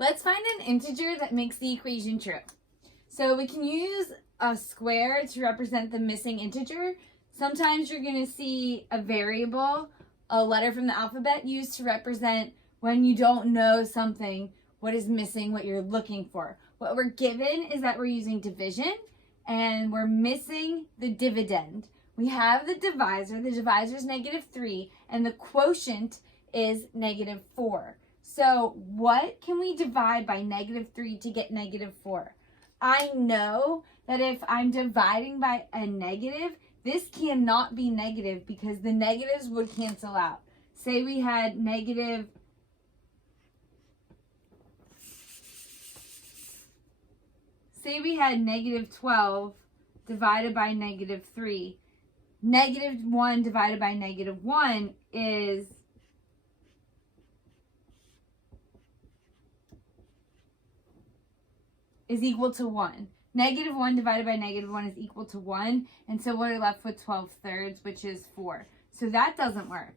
Let's find an integer that makes the equation true. So we can use a square to represent the missing integer. Sometimes you're going to see a variable, a letter from the alphabet used to represent when you don't know something, what is missing, what you're looking for. What we're given is that we're using division and we're missing the dividend. We have the divisor is -3, and the quotient is -4. So what can we divide by -3 to get -4? I know that if I'm dividing by a negative, this cannot be negative because the negatives would cancel out. Say we had -12 divided by -3. -1 divided by -1 is equal to 1. -1 divided by -1 is equal to 1. And so we're left with 12/3, which is 4. So that doesn't work.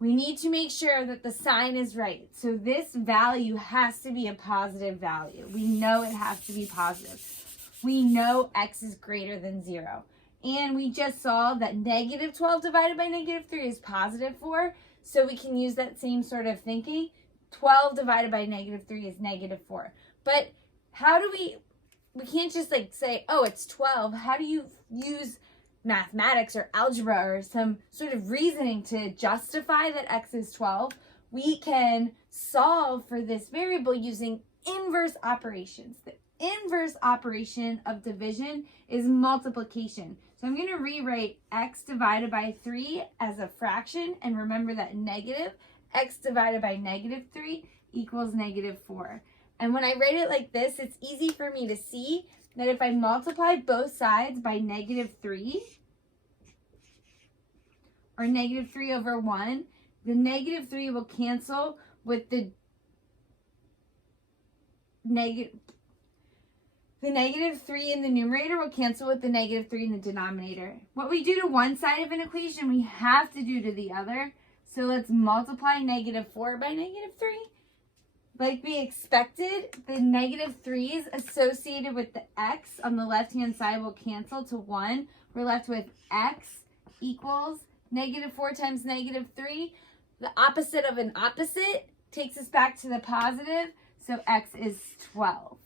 We need to make sure that the sign is right. So this value has to be a positive value. We know it has to be positive. We know x is greater than 0. And we just saw that -12 divided by -3 is positive 4. So we can use that same sort of thinking. 12 divided by -3 is -4. But how do we can't just like say, oh, it's 12. How do you use mathematics or algebra or some sort of reasoning to justify that x is 12? We can solve for this variable using inverse operations. The inverse operation of division is multiplication. So I'm going to rewrite x divided by 3 as a fraction, and remember that negative x divided by -3 equals -4. And when I write it like this, it's easy for me to see that if I multiply both sides by -3, or -3 over 1, the -3 will cancel with the -3 in the numerator will cancel with the -3 in the denominator. What we do to one side of an equation, we have to do to the other. So let's multiply -4 by -3. Like we expected, the -3's associated with the x on the left-hand side will cancel to 1. We're left with x equals -4 times -3. The opposite of an opposite takes us back to the positive, so x is 12.